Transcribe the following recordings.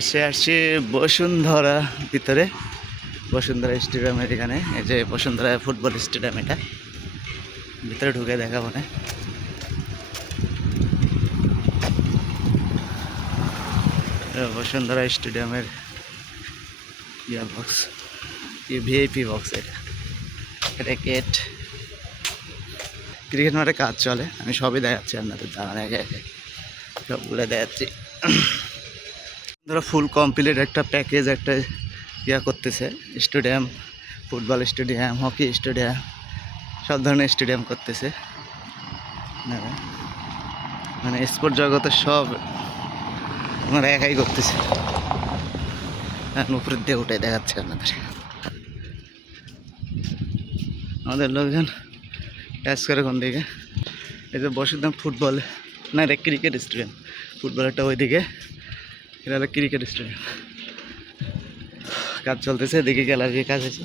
সে আসছি বসুন্ধরা ভিতরে। বসুন্ধরা স্টেডিয়ামের এখানে। এই যে বসুন্ধরা ফুটবল স্টেডিয়াম এটা। ভিতরে ঢুকে দেখাবো না। বসুন্ধরা স্টেডিয়ামের ইয়া বক্স। ভিআইপি বক্স এটা। এটা ক্রিকেট। মাঠে কাজ চলে। আমি সবই দেখাচ্ছি আপনাদের। দাঁড়ান সবগুলো দেখাচ্ছি। ধরো ফুল কমপ্লিট একটা প্যাকেজ একটা ইয়া করতেছে stadium football stadium hockey stadium সব ধরনের স্টেডিয়াম করতেছে। মানে স্পোর্ট জগতে সব ওনারা একাই করতেছে। এখন উপরের দিয়ে উঠে দেখাচ্ছে আপনাদের। আমাদের লোকজন ক্যাচ করে কোন দিকে? এই যে বসুধাম ফুটবল, না, এটা ক্রিকেট স্টেডিয়াম ফুটবলেরটা ওইদিকে। এটা হলো ক্রিকেট স্টেডিয়াম কাজ চলতেছে এদিকে গ্যালারি কাজ আছে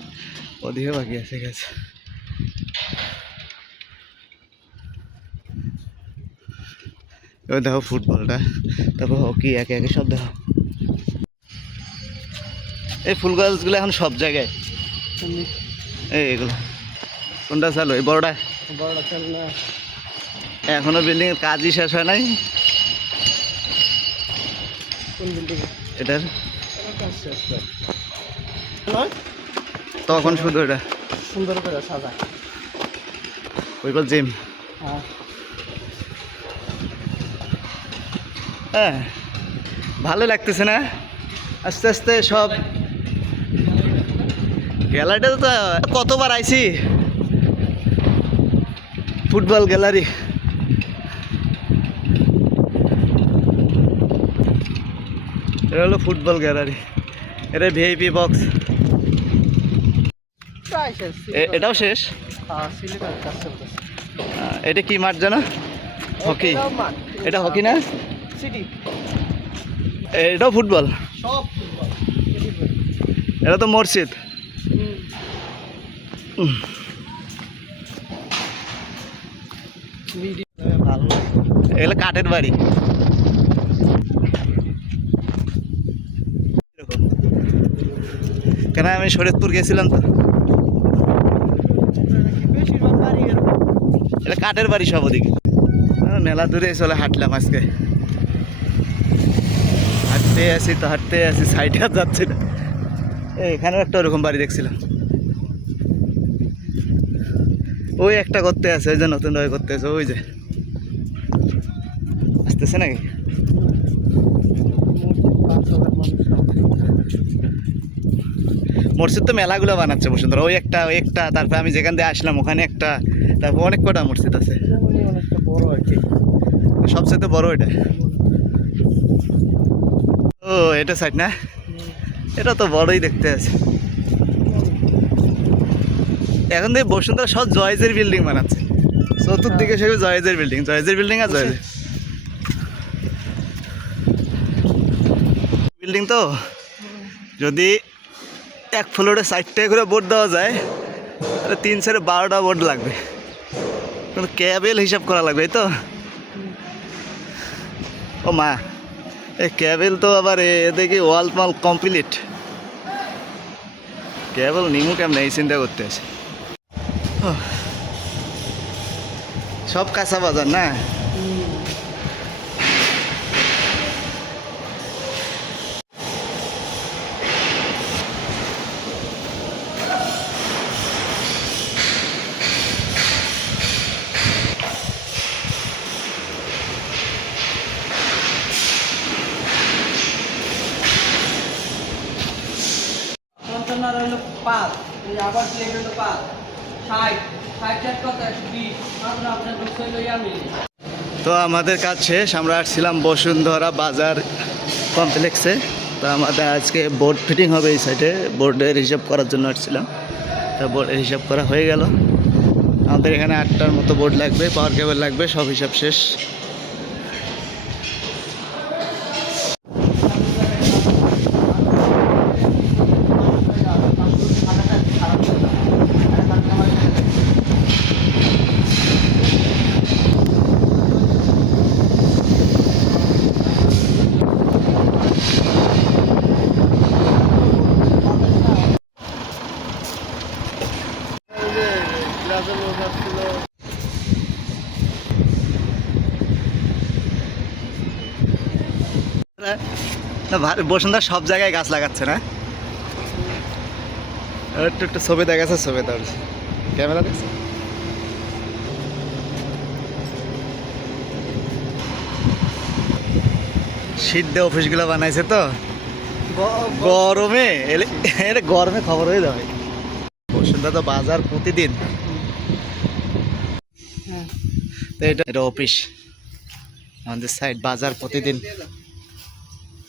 ওদিকে বাকি আছে কাজ। ওই দেখো ফুটবলটা তারপর হকি একে একে সব দেখো। এই ফুল গাছগুলো এখন সব জায়গায়। এই এগুলো। কোনটা চালু? এই বড়টা? বড়টা চল না। এখনও বিল্ডিং এর কাজই শেষ হয় নাই। এটার? তখন শুধু এটা। সুন্দর করে সাজা। ওইগুলো জিম। হ্যাঁ। হ্যাঁ ভালো লাগতেছে না? আস্তে আস্তে সব গ্যালারিটা তো কতবার আইছি? Football gallery. এটা হলো ফুটবল গ্যালারি। এটা ভিআইপি বক্স এটাও শেষ? এটা কি মাঠ জানো? হকি। এটা হকি না? এটাও ফুটবল? এটা তো মসজিদ। এগুলো কাঠের বাড়ি। কেন আমি শরীয়তপুর গেছিলাম তো? এটা কাঠের বাড়ি সব ওদিকে। মেলা দূরে চলে হাঁটলাম আজকে। হাঁটতে আসি তো, হাঁটতে আসি সাইডে আর যাচ্ছে না। এখানেও একটা ওরকম বাড়ি দেখছিলাম। ওই একটা করতে আছে ওই যে নতুন করতে আছে ওই যে। আসতেছে নাকি? মসজিদ তো মেলাগুলো বানাচ্ছে বসুন্ধরা। ওই একটা ওই একটা, তারপরে আমি যেখান দিয়ে আসলাম ওখানে একটা, তারপর অনেক কটা মসজিদ আছে। সবচেয়ে বড় এটা। ও, এটা সাইড না? এটা তো বড়ই দেখতে আছে। এখন দিয়ে বসুন্ধরা সব জয়েজের বিল্ডিং বানাচ্ছে। চতুর্দিকে সব জয়েজের বিল্ডিং জয়েজের বিল্ডিং আর জয়েজ বিল্ডিং তো? যদি এক ফ্লোরে ষাটটায় করে বোর্ড দেওয়া যায় তিন সাড়ে বারোটা বোর্ড লাগবে। ক্যাবেল হিসাব করা লাগবে তো? ও মা, এই ক্যাবেল তো আবার দেখি ওয়াল মাল কমপ্লিট। ক্যাবেল নিমু কেমন এই চিন্তা করতে আছে? সব কাঁচা বাজার না? পাঁচ আবার হলো পাঁচ। ষাট তো আমাদের কাজ শেষ, আমরা আসছিলাম বসুন্ধরা বাজার কমপ্লেক্সে। তো আমাদের আজকে বোর্ড ফিটিং হবে এই সাইডে, বোর্ডের হিসাব করার জন্য আসছিলাম। তা বোর্ডের হিসাব করা হয়ে গেল। আমাদের এখানে আটটার মতো বোর্ড লাগবে, পাওয়ার কেবল লাগবে, সব হিসাব শেষ। না? বসুন্ধরা সব জায়গায় গাছ লাগাচ্ছে না? একটু একটু ছবি দেখাচ্ছে ছবি তোর ক্যামেরা দেখছে? শীত দিয়ে অফিসগুলো বানাইছে তো। গরমে এটা গরমে খবর হয়ে যাবে। বসুন্ধরা তো বাজার প্রতিদিন। হ্যাঁ। তো এটা এটা অফিস। আমাদের সাইড বাজার প্রতিদিন।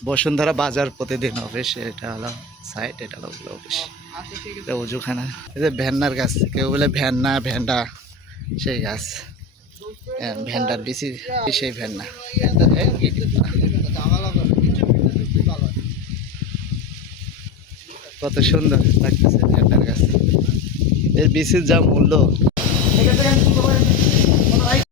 বসুন্ধরা বাজার প্রতিদিন অফিস এটা হলো সাইড এটা হলো অফিস এটা উজুখানা এই যে ভ্যান্নার গাছ, কেউ বলে ভ্যান্না ভ্যান্ডা সেই গাছ। ভ্যান্ডার বেশি, সেই ভ্যান্না? কত সুন্দর লাগতেছে ভ্যান্ডার গাছ। এর বিসির যা মূল্য।